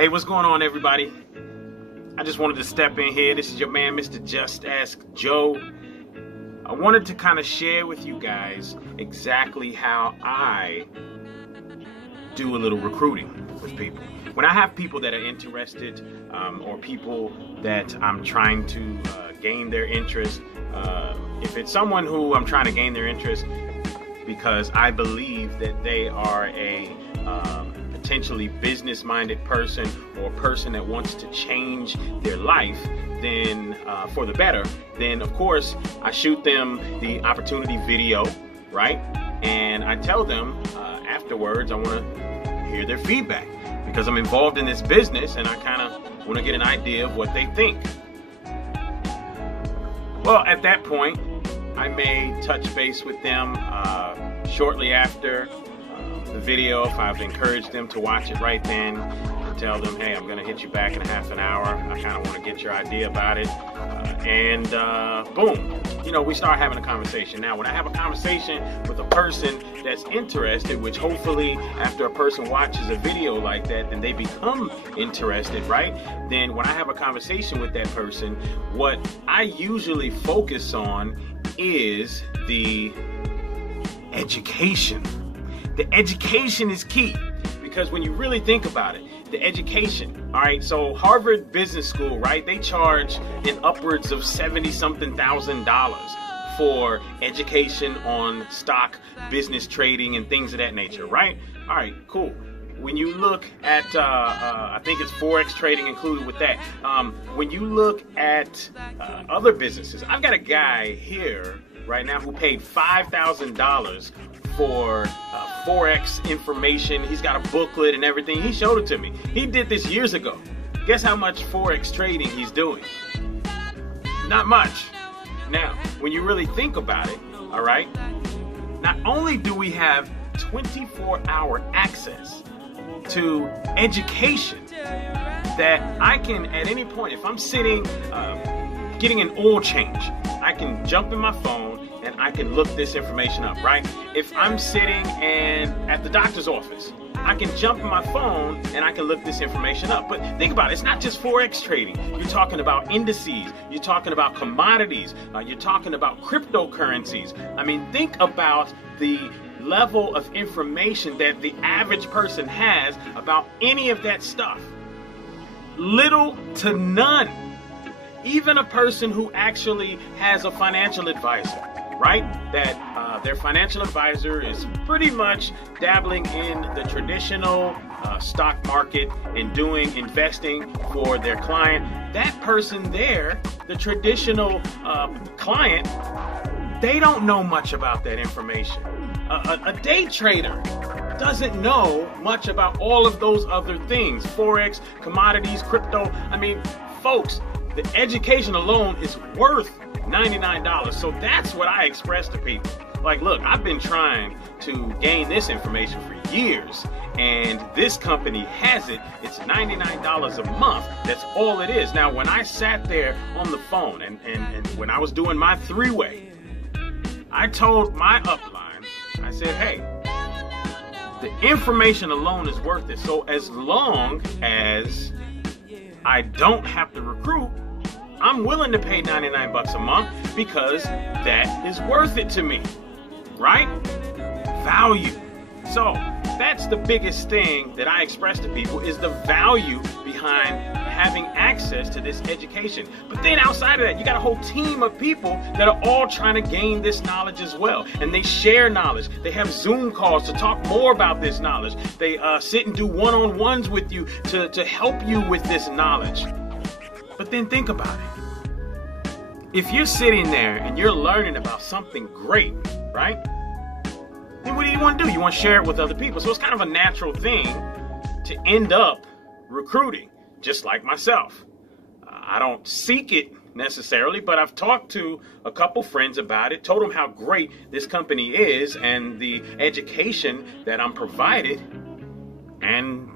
Hey, what's going on, everybody? I just wanted to step in here. This is your man, Mr. Just Ask Joe. I wanted to kind of share with you guys exactly how I do a little recruiting with people. When I have people that are interested or people that I'm trying to gain their interest, if it's someone who I'm trying to gain their interest because I believe that they are a potentially business-minded person or a person that wants to change their life, then for the better, then of course I shoot them the opportunity video, right? And I tell them afterwards I want to hear their feedback because I'm involved in this business and I kind of want to get an idea of what they think. Well, at that point, I may touch base with them shortly after the video if I've encouraged them to watch it right then, and tell them, hey, I'm going to hit you back in a half an hour. I kind of want to get your idea about it. And boom, you know, we start having a conversation. Now, when I have a conversation with a person that's interested, which hopefully after a person watches a video like that, then they become interested, right? Then when I have a conversation with that person, what I usually focus on is the education. The education is key because when you really think about it, the education, all right, so Harvard Business School, right, they charge in upwards of $70-something thousand for education on stock business trading and things of that nature, right? All right, cool. When you look at, I think it's Forex trading included with that. When you look at other businesses, I've got a guy here right now who paid $5,000 for Forex information. He's got a booklet and everything. He showed it to me. He did this years ago. Guess how much Forex trading he's doing? Not much. Now, when you really think about it, all right, not only do we have 24-hour access to education that I can, at any point, if I'm sitting getting an oil change, I can jump in my phone and I can look this information up, right? If I'm sitting at the doctor's office, I can jump in my phone and I can look this information up. But think about it, it's not just Forex trading. You're talking about indices, you're talking about commodities, you're talking about cryptocurrencies. I mean, think about the level of information that the average person has about any of that stuff. Little to none. Even a person who actually has a financial advisor, right? That their financial advisor is pretty much dabbling in the traditional stock market and doing investing for their client. That person there, the traditional client, they don't know much about that information. A day trader doesn't know much about all of those other things. Forex, commodities, crypto. I mean, folks, the education alone is worth $99. So that's what I express to people. Like, look, I've been trying to gain this information for years, and this company has it. It's $99 a month. That's all it is. Now, when I sat there on the phone and when I was doing my three-way, I told my upline, I said, hey, the information alone is worth it. So as long as I don't have to recruit, I'm willing to pay 99 bucks a month because that is worth it to me, right? Value. So that's the biggest thing that I express to people is the value behind having access to this education. But then outside of that, you got a whole team of people that are all trying to gain this knowledge as well. And they share knowledge. They have Zoom calls to talk more about this knowledge. They sit and do one-on-ones with you to help you with this knowledge. But then think about it. If you're sitting there and you're learning about something great, right? Then what do you want to do? You want to share it with other people. So it's kind of a natural thing to end up recruiting, just like myself. I don't seek it necessarily, but I've talked to a couple friends about it, told them how great this company is and the education that I'm provided. And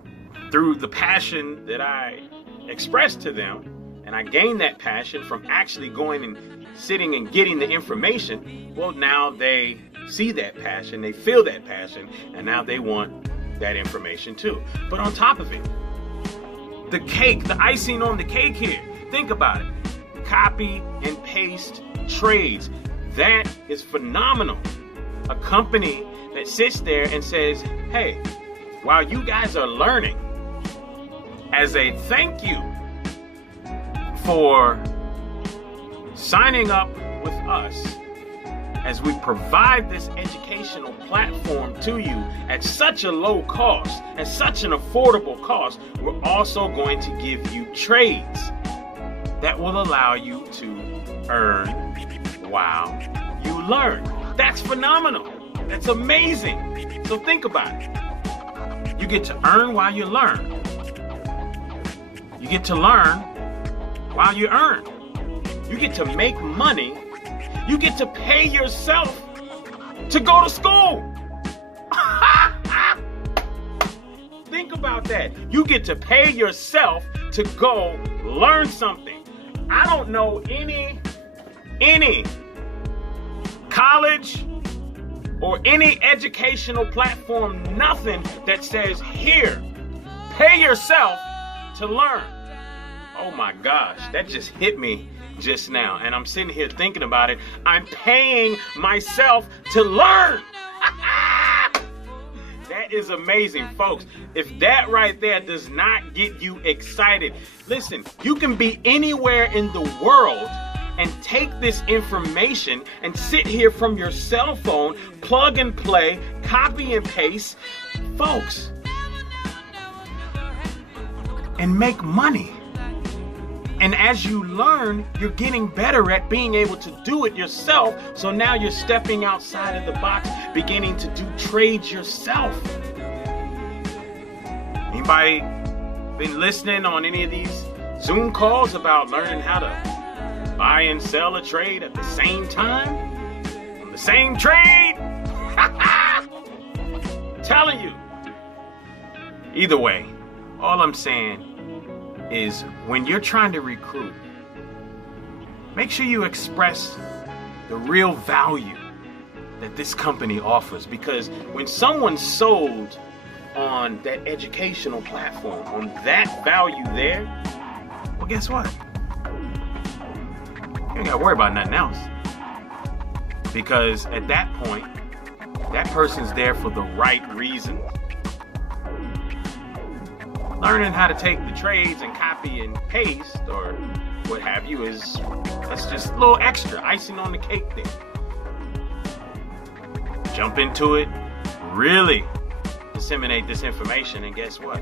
through the passion that I expressed to them, and I gained that passion from actually going and sitting and getting the information, well, now they see that passion, they feel that passion, and now they want that information too. But on top of it, the cake, the icing on the cake here. Think about it. Copy and paste trades. That is phenomenal. A company that sits there and says, hey, while you guys are learning, as a thank you for signing up with us, as we provide this educational platform to you at such a low cost, at such an affordable cost, we're also going to give you trades that will allow you to earn while you learn. That's phenomenal. That's amazing. So think about it. You get to earn while you learn. You get to learn while you earn. You get to make money. You get to pay yourself to go to school. Think about that. You get to pay yourself to go learn something. I don't know any college or any educational platform, nothing that says, here, pay yourself to learn. Oh my gosh, that just hit me just now. And I'm sitting here thinking about it. I'm paying myself to learn. That is amazing, folks. If that right there does not get you excited, listen, you can be anywhere in the world and take this information and sit here from your cell phone, plug and play, copy and paste, folks, and make money. And as you learn, you're getting better at being able to do it yourself. So now you're stepping outside of the box, beginning to do trades yourself. Anybody been listening on any of these Zoom calls about learning how to buy and sell a trade at the same time? On the same trade? Telling you. Either way, all I'm saying is when you're trying to recruit, make sure you express the real value that this company offers. Because when someone's sold on that educational platform, on that value there, well, guess what? You ain't gotta worry about nothing else. Because at that point, that person's there for the right reason. Learning how to take the trades and copy and paste or what have you that's just a little extra icing on the cake there. Jump into it, really disseminate this information, and guess what?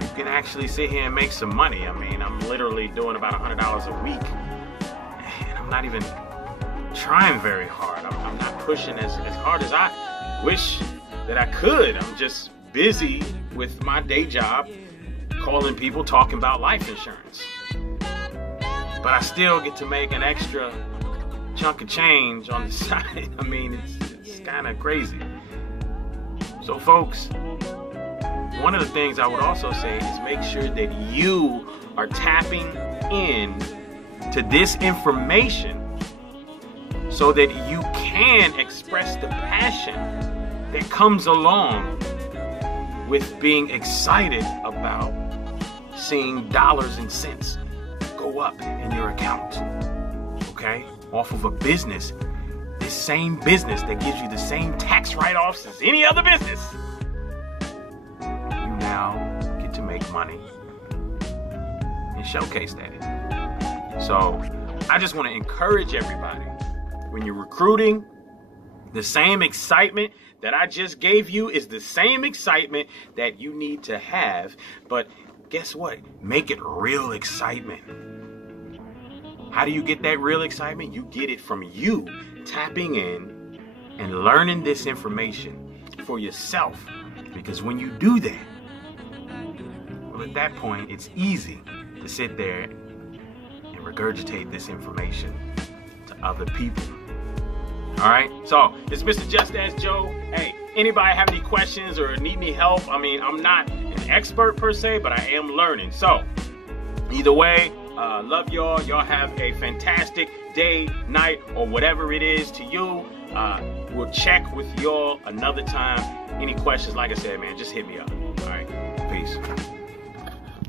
You can actually sit here and make some money. I mean, I'm literally doing about $100 a week, and I'm not even trying very hard. I'm not pushing as hard as I wish that I could. I'm just busy with my day job, calling people, talking about life insurance. But I still get to make an extra chunk of change on the side. I mean, it's kind of crazy. So folks, one of the things I would also say is make sure that you are tapping in to this information so that you can express the passion that comes along with being excited about seeing dollars and cents go up in your account, okay? Off of a business, this same business that gives you the same tax write-offs as any other business. You now get to make money and showcase that. So I just want to encourage everybody, when you're recruiting, the same excitement that I just gave you is the same excitement that you need to have. But guess what? Make it real excitement. How do you get that real excitement? You get it from you tapping in and learning this information for yourself. Because when you do that, well, at that point, it's easy to sit there and regurgitate this information to other people. All right, so it's Mr. Just Ask Joe. Hey, anybody have any questions or need any help? I mean, I'm not an expert per se, but I am learning. So either way, love y'all. Y'all have a fantastic day, night, or whatever it is to you. We'll check with y'all another time. Any questions, like I said, man, just hit me up. All right, peace.